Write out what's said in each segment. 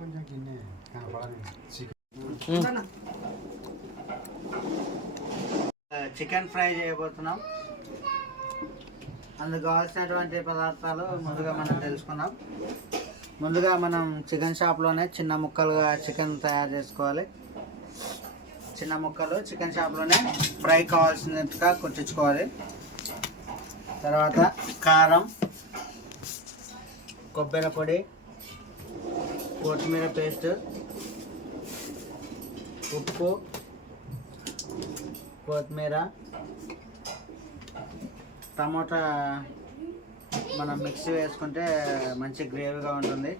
కొంచెం గిన్నె chicken fry చేయబోతున్నాం. అందుకు కావాల్సినటువంటి పదార్థాలు ముందుగా మనం తెలుసుకుందాం. ముందుగా మనం చికెన్ షాప్లోనే చిన్న ముక్కలుగా చికెన్ తయారు చేసుకోవాలి. చిన్న ముక్కలు చికెన్ షాప్లోనే ఫ్రై కావాల్సినట్టుగా కుట్టించుకోవాలి. తర్వాత కారం, కొబ్బరి పొడి, కొత్తిమీర పేస్ట్, ఉప్పు, కొత్తిమీర, టమోటా మనం మిక్సీ వేసుకుంటే మంచి గ్రేవీగా ఉంటుంది.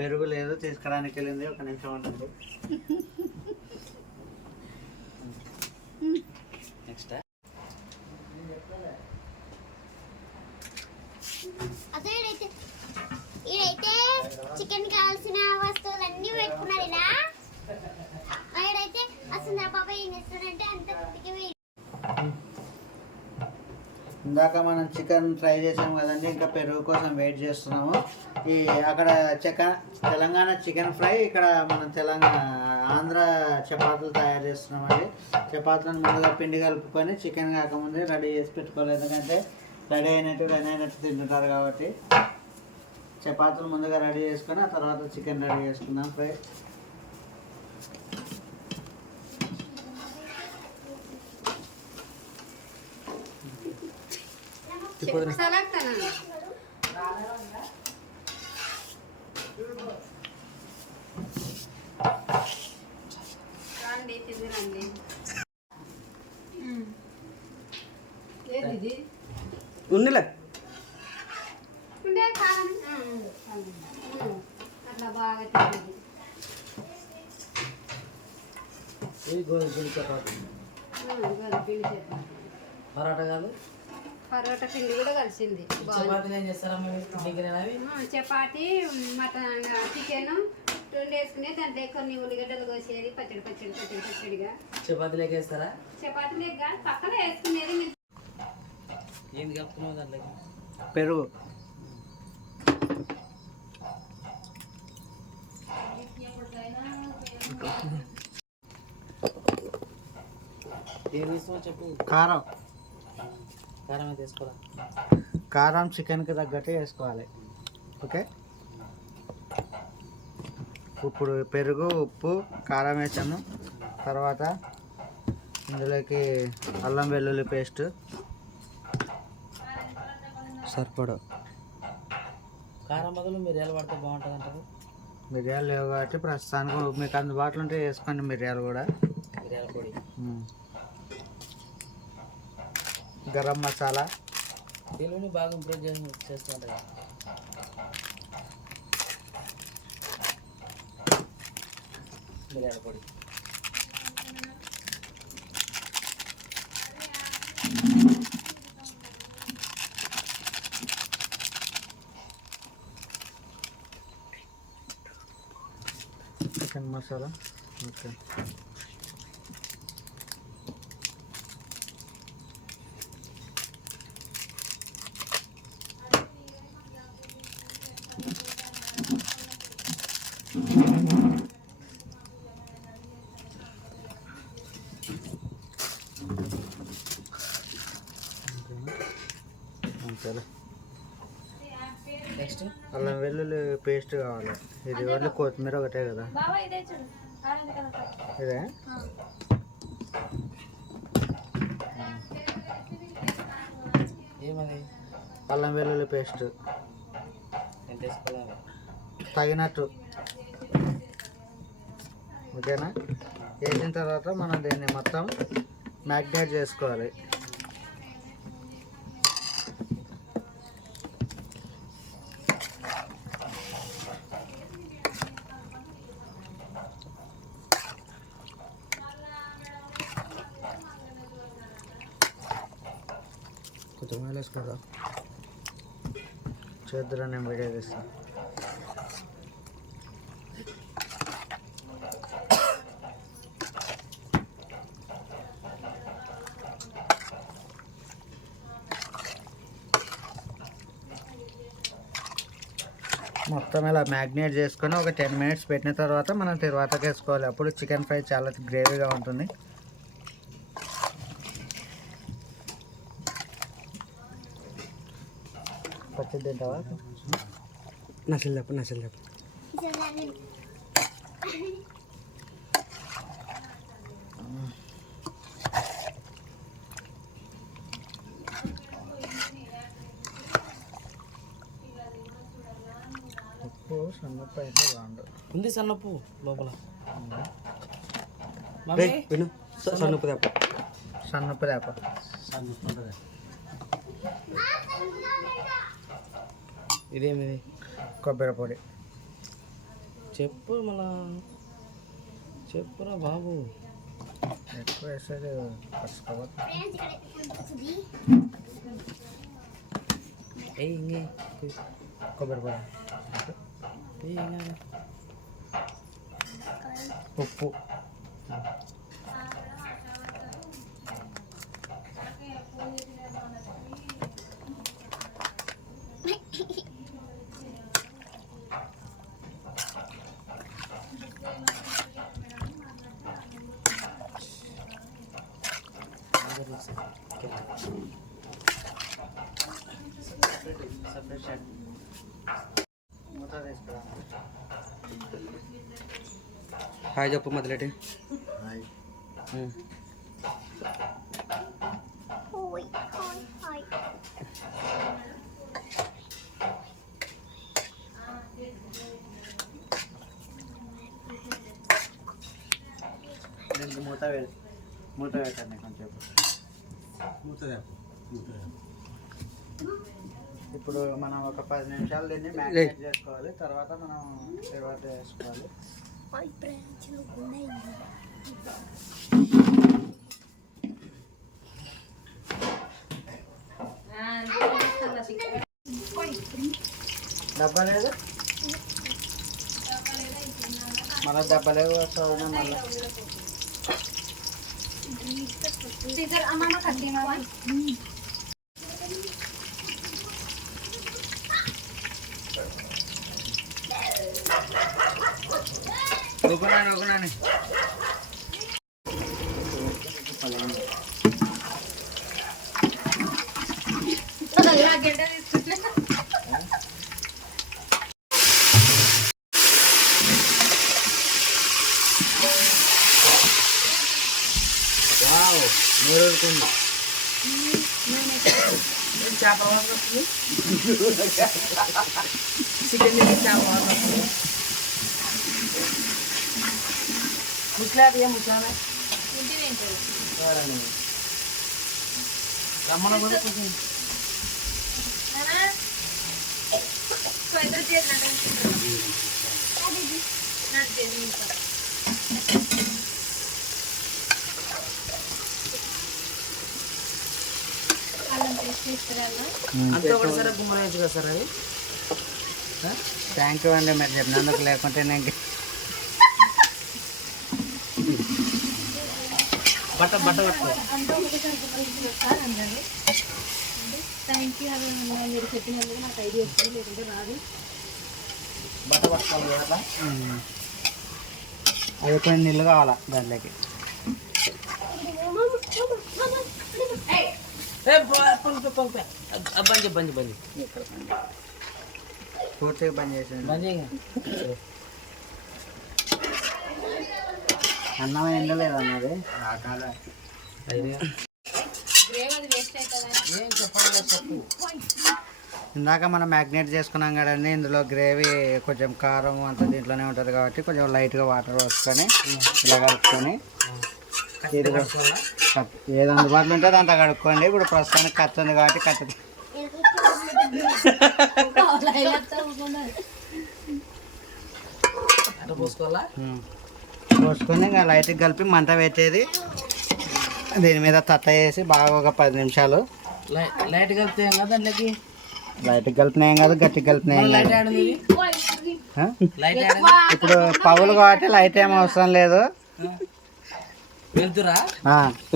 పెరుగు లేదు, తీసుకురానికి వెళ్ళింది, ఒక నిమిషం ఉంటుంది. నెక్స్ట్ ఇదైతే చికెన్ కావాల్సిన వస్తువులన్నీ పెట్టుకున్నారు. ఇదైతే అసలు బాబా ఏం చేస్తాడంటే అంత ఇందాక మనం చికెన్ ఫ్రై చేసాము కదండి, ఇంకా పెరుగు కోసం వెయిట్ చేస్తున్నాము. ఈ అక్కడ తెలంగాణ చికెన్ ఫ్రై, ఇక్కడ మనం ఆంధ్ర చపాతీలు తయారు చేస్తున్నామండి. చపాతీలను ముందుగా పిండి కలుపుకొని చికెన్ కాకముందే రెడీ చేసి పెట్టుకోవాలి. ఎందుకంటే రెడీ అయినట్టు తింటుంటారు కాబట్టి చపాతీలు ముందుగా రెడీ చేసుకొని ఆ తర్వాత చికెన్ రెడీ చేసుకుందాం ఫ్రై. ఉన్నిలే అట్లా బాగా పరోటా కాదు, పరోటా పిండి కూడా కలిసింది. చపాతి, మటన్, చికెన్ రెండు వేసుకునే దాంట్లో కొన్ని ఉల్లిగడ్డలు కోసేది పచ్చడిగా చపాతీ లేక వేస్తారా? చపాతీ లేక పక్కన వేసుకునేది. ఏంది కలుపుకున్నావు దాంట్లోకి? పెరుగు, ఏం వేస్తావో చెప్పు. కారం అయితే వేసుకోరా? కారం చికెన్కి తగ్గట్టు వేసుకోవాలి. ఓకే, ఇప్పుడు పెరుగు, ఉప్పు, కారం వేసాము. తర్వాత ఇందులోకి అల్లం వెల్లుల్లి పేస్ట్ సరిపడ. కారం బదులు మిరియాలు పడితే బాగుంటుంది అంటారు. మిరియాలు లేవు కాబట్టి ప్రస్తుతానికి మీకు అందుబాటులో ఉంటే వేసుకోండి మిరియాలు కూడా. మిరియాల పొడి, గరం మసాలా, తెలుగుని బాగా ఇంప్రూవ్ చేస్తూ ఉంటాయి. మిరియాల పొడి, చికెన్ మసాలా. ఓకే, నెక్స్ట్ అల్లం వెల్లుల్లి పేస్ట్ కావాలి. ఇది ఓన్లీ కొత్తిమీర ఒకటే కదా. ఇదే ఏమది? అల్లం వెల్లుల్లి పేస్ట్ ఎంత వేసుకోవాలి? తగినట్టు. ఓకేనా? వేసిన తర్వాత మనం దీన్ని మొత్తం మ్యాగ్నేట్ చేసుకోవాలి. కొంచెం వేసుకోదా చేద్దురా, నేను వీడియో తీస్తాను. మొత్తం ఇలా మ్యాగ్నేట్ చేసుకొని ఒక 10 మినిట్స్ పెట్టిన తర్వాత మనం తర్వాతకి వేసుకోవాలి. అప్పుడు చికెన్ ఫ్రై చాలా గ్రేవీగా ఉంటుంది. పచ్చి తింటావా? నసలు చెప్పు ఉప్పు సన్నప్పు అయితే బాగుండు. ఉంది సన్నప్పు లోపల. సన్నప్పు తేప ఇదేమిది? కొబ్బరి పొడి చెప్పు మళ్ళా చెప్పురా బాబు. ఎక్కువ వేసేది పచ్చుకోవాలి. కొబ్బరి పొడి, ఉప్పు, మూత తీసుకురా. హాయ్ చెప్పు మొదలెట్టి. దీనికి మూత పెట్టండి కొంచెం. ఇప్పుడు మనం ఒక 10 నిమిషాలు దీన్ని మ్యారినేట్ చేసుకోవాలి. తర్వాత మనం తర్వాత వేసుకోవాలి. డబ్బా లేదు, మళ్ళీ డబ్బా లేదు మళ్ళీ. ఒకనాని నూరుకుంది చేపల వాసన వస్తుంది. చికెన్ చేపల వాసన వస్తుంది. ముసలాది ఏం ముసలామే రమ్మన కూడా కొంచెం అంతా ఒకటిసారి గుమ్మలు వేయచ్చు కదా సార్ అది. థ్యాంక్ యూ అండి మీరు చెప్పినందుకు. లేకుంటే నేను బట్ట కట్టుకో. థ్యాంక్ యూ అని మీరు చెప్పినందుకు నాకు ఐడియా వస్తుంది, లేకుంటే రాదు. బట్ట పట్టుకోవాలి కదా అట్లా. అది కొన్ని నీళ్ళు కావాలా దాంట్లోకి. బంద్ పూర్తిగా బంద్ చేసాను. బంద్ చేయ. అన్నం ఎండలేదు అన్నది. ఇందాక మనం మ్యాగ్నేట్ చేసుకున్నాం కదండి, ఇందులో గ్రేవీ కొంచెం కారం అంతా దీంట్లోనే ఉంటుంది కాబట్టి కొంచెం లైట్గా వాటర్ పోసుకొని ఇలా కలుపుకొని ఏది అందుబాటులో ఉంటే అంత కడుక్కోండి. ఇప్పుడు ప్రస్తుతానికి కత్తి ఉంది కాబట్టి కత్తి పోసుకొని ఇంకా లైట్గా కలిపి మంట పెట్టేది. దీని మీద తట్ట వేసి బాగా ఒక 10 నిమిషాలు లైట్ కలిపితే ఏం కదా దాంట్లోకి. లైట్గా కలిపినాం కాదు, గట్టిగా కలిపినాం లైట్ కాదు. ఆడింది లైట్ ఇప్పుడు పగులు కాబట్టి లైట్ ఏం అవసరం లేదు. వెళ్తురా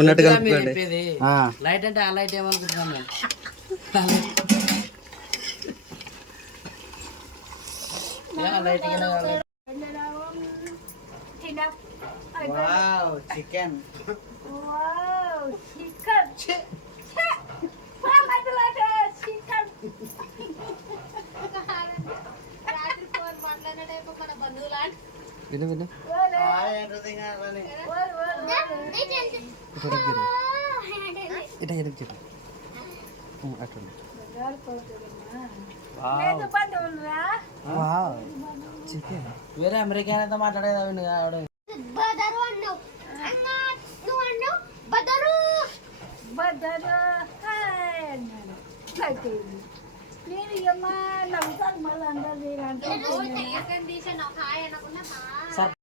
ఉన్నట్టు చెప్పేది. లైట్ అంటే ఆ లైట్ ఏమనుకుంటున్నాను. లైట్గా వావ్ చికెన్ రాత్రి ఫోన్ మాట్లాడేటప్పుడు మన బంధువులా విను విను ఇట్లా ఎదుగు చెప్పు అట్లా వావ్ చికెన్ వేరే అమెరికాతో మాట్లాడేది ఆవిడ బదరు అన్నావు నువ్వు అన్నావు బదరు బదరు అన్నాడు నేను ఇమ్మా నవ్వుతాను మళ్ళీ అందరు తీసి హాయ్ అనకుండా